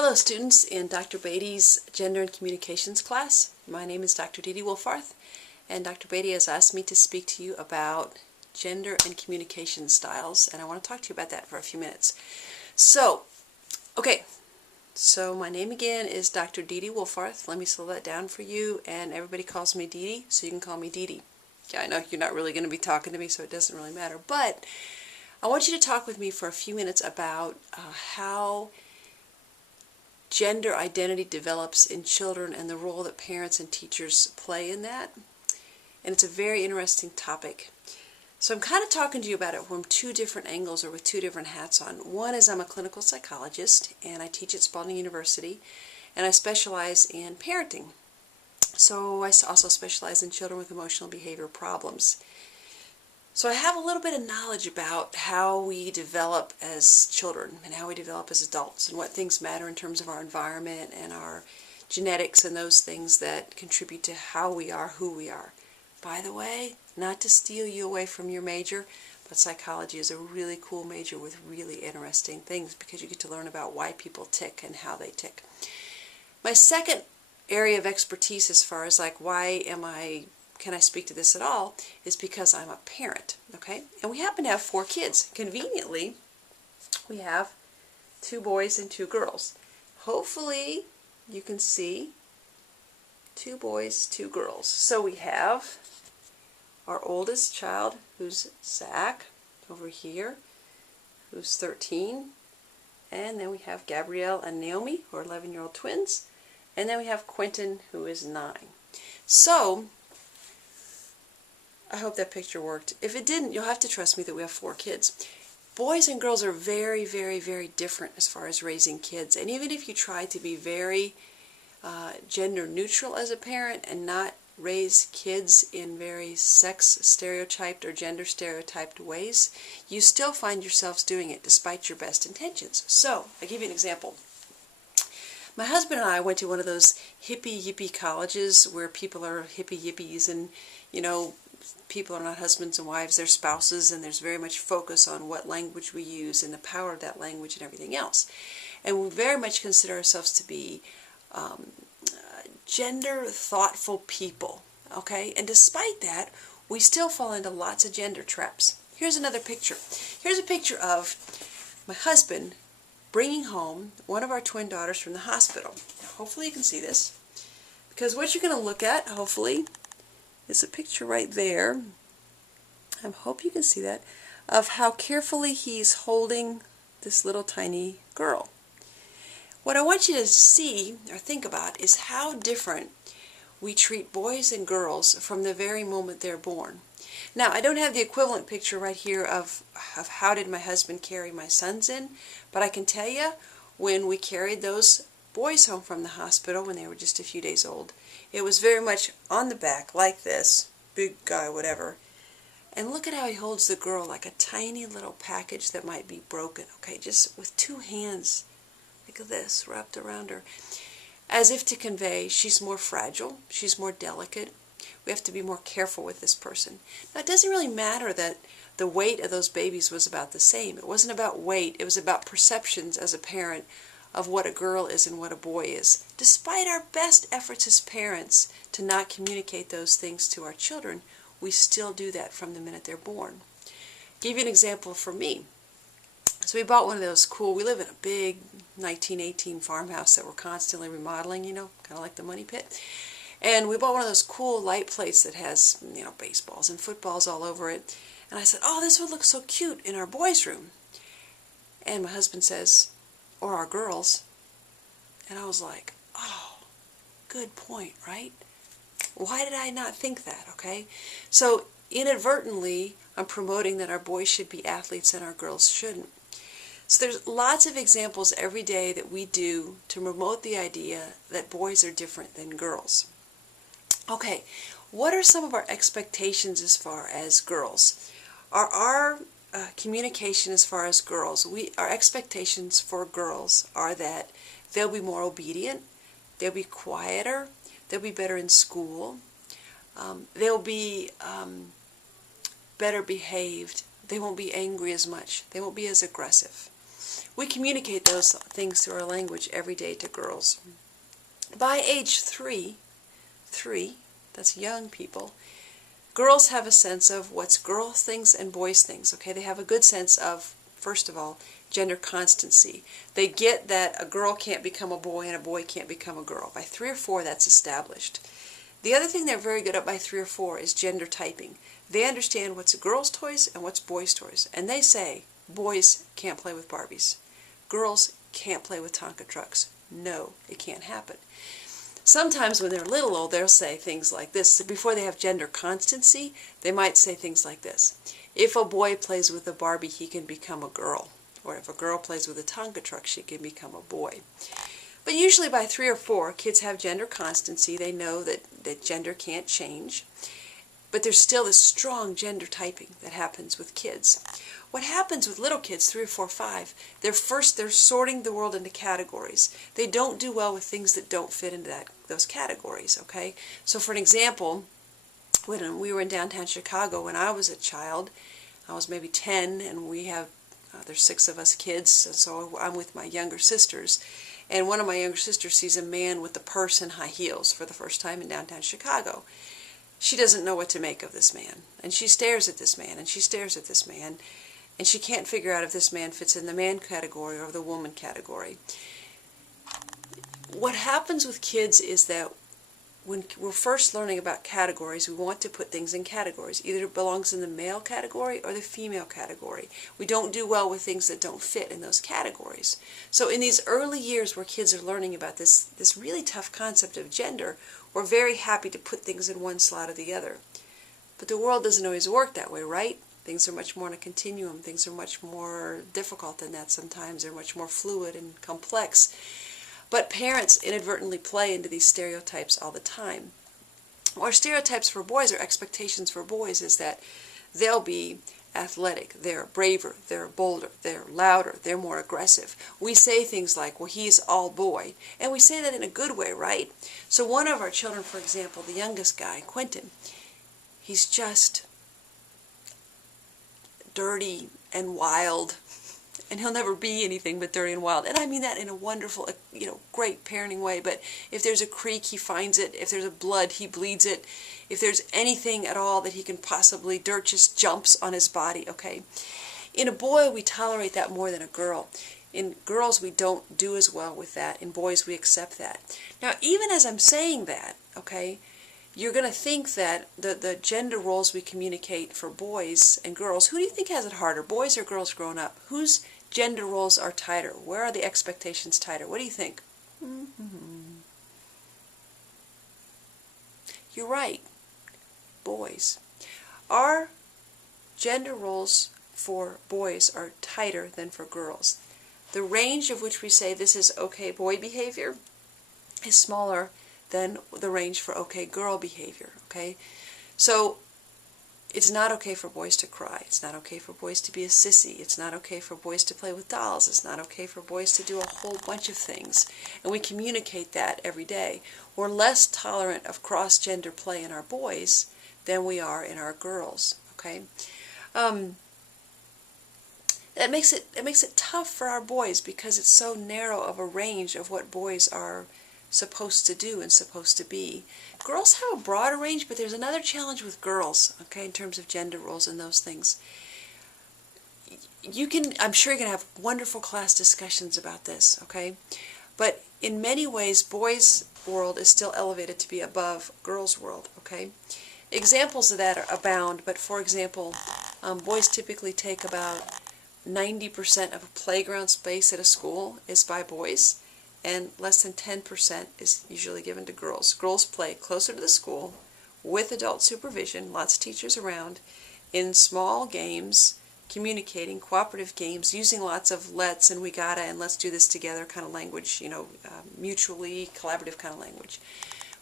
Hello students in Dr. Beatty's Gender and Communications class. My name is Dr. Dee Dee Wolfarth, and Dr. Beatty has asked me to speak to you about gender and communication styles, and I want to talk to you about that for a few minutes. So my name again is Dr. Dee Dee Wolfarth. Let me slow that down for you, and everybody calls me Dee Dee, so you can call me Dee Dee. Yeah, I know you're not really going to be talking to me, so it doesn't really matter, but I want you to talk with me for a few minutes about how gender identity develops in children and the role that parents and teachers play in that. And it's a very interesting topic. So I'm kind of talking to you about it from two different angles, or with two different hats on. One is I'm a clinical psychologist and I teach at Spalding University, and I specialize in parenting. So I also specialize in children with emotional behavior problems. So I have a little bit of knowledge about how we develop as children and how we develop as adults and what things matter in terms of our environment and our genetics and those things that contribute to how we are, who we are. By the way, not to steal you away from your major, but psychology is a really cool major with really interesting things because you get to learn about why people tick and how they tick. My second area of expertise as far as can I speak to this at all, is because I'm a parent, okay? And we happen to have 4 kids. Conveniently, we have 2 boys and 2 girls. Hopefully, you can see 2 boys, 2 girls. So we have our oldest child, who's Zach, over here, who's 13. And then we have Gabrielle and Naomi, who are 11-year-old twins. And then we have Quentin, who is 9. So I hope that picture worked. If it didn't, you'll have to trust me that we have 4 kids. Boys and girls are very, very, very different as far as raising kids. And even if you try to be very gender neutral as a parent and not raise kids in very sex stereotyped or gender stereotyped ways, you still find yourselves doing it despite your best intentions. So, I'll give you an example. My husband and I went to one of those hippie yippie colleges where people are hippie yippies and, people are not husbands and wives, they're spouses, and there's very much focus on what language we use and the power of that language and everything else. And we very much consider ourselves to be gender thoughtful people, okay? And despite that, we still fall into lots of gender traps. Here's another picture. Here's a picture of my husband bringing home one of our twin daughters from the hospital. Now, hopefully you can see this, because what you're going to look at, hopefully, is a picture right there. I hope you can see that, of how carefully he's holding this little tiny girl. What I want you to see or think about is how different we treat boys and girls from the very moment they're born. Now, I don't have the equivalent picture right here of how did my husband carry my sons in, but I can tell you, when we carried those boys home from the hospital when they were just a few days old, it was very much on the back, like this, big guy, whatever. And look at how he holds the girl like a tiny little package that might be broken, okay, just with 2 hands, like this, wrapped around her, as if to convey she's more fragile, she's more delicate. We have to be more careful with this person. Now, it doesn't really matter that the weight of those babies was about the same. It wasn't about weight, it was about perceptions as a parent of what a girl is and what a boy is. Despite our best efforts as parents to not communicate those things to our children, we still do that from the minute they're born. I'll give you an example for me. So we bought one of those cool, we live in a big 1918 farmhouse that we're constantly remodeling, kind of like the Money Pit. And we bought one of those cool light plates that has, baseballs and footballs all over it. And I said, oh, this would look so cute in our boys' room. And my husband says, or our girls. And I was like, oh, good point, right? Why did I not think that, okay? So inadvertently, I'm promoting that our boys should be athletes and our girls shouldn't. So there's lots of examples every day that we do to promote the idea that boys are different than girls. Okay, what are some of our expectations as far as girls? Our communication as far as girls, our expectations for girls are that they'll be more obedient, they'll be quieter, they'll be better in school, they'll be better behaved, they won't be angry as much, they won't be as aggressive. We communicate those things through our language every day to girls. By age 3, that's young people, girls have a sense of what's girl things and boys things, okay? They have a good sense of, first of all, gender constancy. They get that a girl can't become a boy and a boy can't become a girl. By 3 or 4, that's established. The other thing they're very good at by 3 or 4 is gender typing. They understand what's girls' toys and what's boys' toys. And they say, boys can't play with Barbies. Girls can't play with Tonka trucks. No, it can't happen. Sometimes when they're little, they'll say things like this. Before they have gender constancy, they might say things like this. If a boy plays with a Barbie, he can become a girl. Or if a girl plays with a Tonka truck, she can become a boy. But usually by 3 or 4, kids have gender constancy. They know that gender can't change. But there's still this strong gender typing that happens with kids. What happens with little kids, 3 or 4 or 5, they're sorting the world into categories. They don't do well with things that don't fit into those categories, okay? So for an example, when we were in downtown Chicago when I was a child, I was maybe 10, and we have, there's 6 of us kids, so I'm with my younger sisters. And one of my younger sisters sees a man with a purse and high heels for the first time in downtown Chicago. She doesn't know what to make of this man. And she stares at this man, and she stares at this man, and she can't figure out if this man fits in the man category or the woman category. What happens with kids is that when we're first learning about categories, we want to put things in categories. Either it belongs in the male category or the female category. We don't do well with things that don't fit in those categories. So in these early years where kids are learning about this really tough concept of gender, we're very happy to put things in one slot or the other. But the world doesn't always work that way, right? Things are much more in a continuum. Things are much more difficult than that sometimes. They're much more fluid and complex. But parents inadvertently play into these stereotypes all the time. Our stereotypes for boys, or expectations for boys, is that they'll be athletic, they're braver, they're bolder, they're louder, they're more aggressive. We say things like, well, he's all boy. And we say that in a good way, right? So one of our children, for example, the youngest guy, Quentin, he's just dirty and wild, and he'll never be anything but dirty and wild. And I mean that in a wonderful, great parenting way. But if there's a creek, he finds it. If there's a blood, he bleeds it. If there's anything at all that he can possibly, dirt just jumps on his body, okay? In a boy, we tolerate that more than a girl. In girls, we don't do as well with that. In boys, we accept that. Now, even as I'm saying that, okay, you're going to think that the gender roles we communicate for boys and girls, who do you think has it harder, boys or girls growing up? Whose gender roles are tighter? Where are the expectations tighter? What do you think? You're right. Boys. Our gender roles for boys are tighter than for girls. The range of which we say this is okay boy behavior is smaller than the range for okay girl behavior, okay? So it's not okay for boys to cry. It's not okay for boys to be a sissy. It's not okay for boys to play with dolls. It's not okay for boys to do a whole bunch of things. And we communicate that every day. We're less tolerant of cross-gender play in our boys than we are in our girls, okay? That makes it tough for our boys because it's so narrow of a range of what boys are supposed to do and supposed to be. Girls have a broader range, but there's another challenge with girls, okay, in terms of gender roles and those things. I'm sure you're going to have wonderful class discussions about this, okay? But in many ways, boys' world is still elevated to be above girls' world, okay? Examples of that abound, but for example, boys typically take about 90% of a playground space at a school is by boys, and less than 10% is usually given to girls. Girls play closer to the school with adult supervision, lots of teachers around, in small games, communicating, cooperative games, using lots of let's and we gotta and let's do this together kind of language, mutually collaborative kind of language.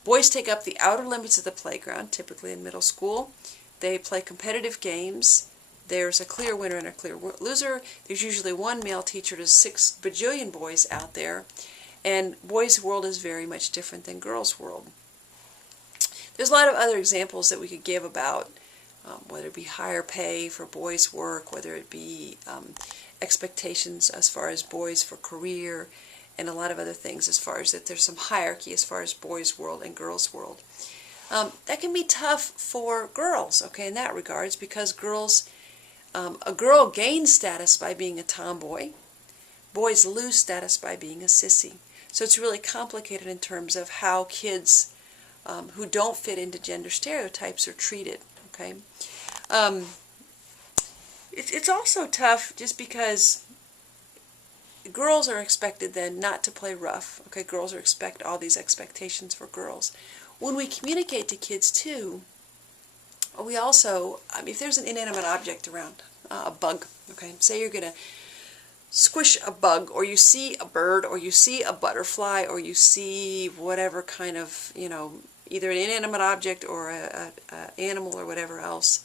Boys take up the outer limits of the playground, typically in middle school. They play competitive games. There's a clear winner and a clear loser. There's usually one male teacher to 6 bajillion boys out there. And boys' world is very much different than girls' world. There's a lot of other examples that we could give about whether it be higher pay for boys' work, whether it be expectations as far as boys for career and a lot of other things, as far as that there's some hierarchy as far as boys' world and girls' world. That can be tough for girls, okay, in that regards, because girls, a girl gains status by being a tomboy. Boys lose status by being a sissy. So it's really complicated in terms of how kids who don't fit into gender stereotypes are treated, okay. It's also tough just because girls are expected then not to play rough. Okay, girls are all these expectations for girls. When we communicate to kids too, we also, if there's an inanimate object around, a bug, okay, say you're going to squish a bug, or you see a bird, or you see a butterfly, or you see whatever kind of, either an inanimate object or a animal or whatever else,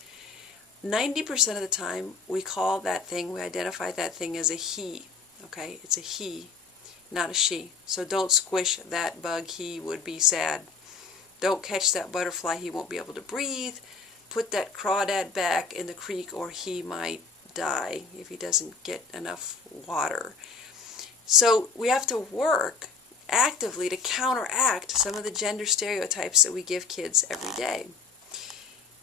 90% of the time we identify that thing as a he. Okay, it's a he, not a she. So don't squish that bug, he would be sad. Don't catch that butterfly, he won't be able to breathe. Put that crawdad back in the creek, or he might die if he doesn't get enough water. So we have to work actively to counteract some of the gender stereotypes that we give kids every day.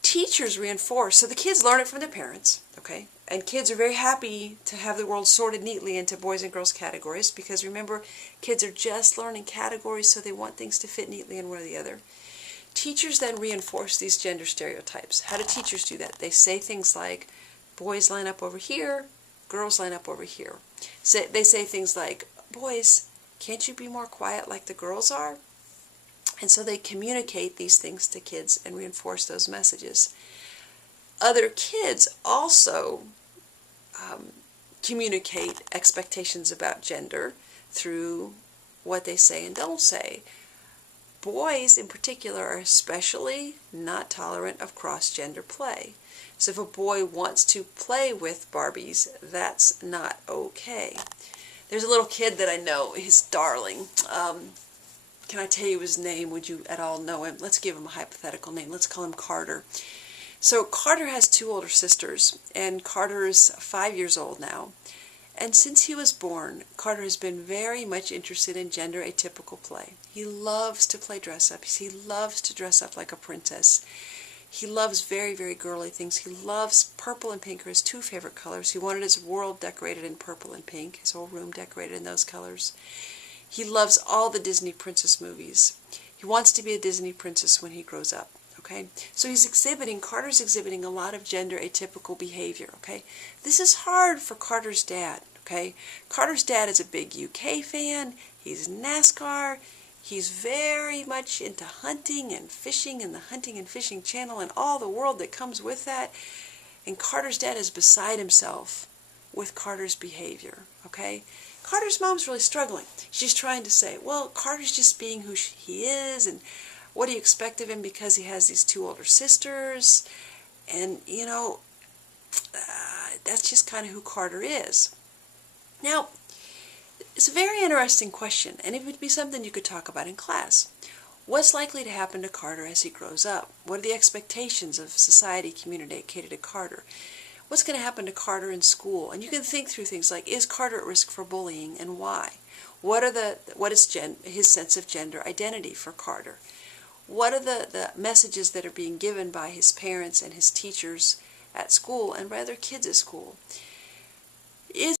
Teachers reinforce, so the kids learn it from their parents, okay? And kids are very happy to have the world sorted neatly into boys and girls categories, because remember, kids are just learning categories, so they want things to fit neatly in one or the other. Teachers then reinforce these gender stereotypes. How do teachers do that? They say things like, boys line up over here, girls line up over here. They say things like, boys, can't you be more quiet like the girls are? And so they communicate these things to kids and reinforce those messages. Other kids also communicate expectations about gender through what they say and don't say. Boys in particular are especially not tolerant of cross-gender play. So if a boy wants to play with Barbies, that's not okay. There's a little kid that I know, he's darling. Can I tell you his name? Would you at all know him? Let's give him a hypothetical name. Let's call him Carter. So Carter has 2 older sisters, and Carter is 5 years old now. And since he was born, Carter has been very much interested in gender atypical play. He loves to play dress-up. He loves to dress up like a princess. He loves very, very girly things. He loves purple and pink are his 2 favorite colors. He wanted his world decorated in purple and pink, his whole room decorated in those colors. He loves all the Disney princess movies. He wants to be a Disney princess when he grows up, okay? So Carter's exhibiting a lot of gender atypical behavior, okay? This is hard for Carter's dad, okay? Carter's dad is a big UK fan. He's NASCAR. He's very much into hunting and fishing and the hunting and fishing channel and all the world that comes with that. And Carter's dad is beside himself with Carter's behavior, okay? Carter's mom's really struggling. She's trying to say, well, Carter's just being who he is, and what do you expect of him because he has these 2 older sisters? And, that's just kind of who Carter is. Now, it's a very interesting question, and it would be something you could talk about in class. What's likely to happen to Carter as he grows up? What are the expectations of society communicated to Carter? What's going to happen to Carter in school? And you can think through things like, is Carter at risk for bullying and why? What is his sense of gender identity for Carter? What are the messages that are being given by his parents and his teachers at school and by other kids at school? Is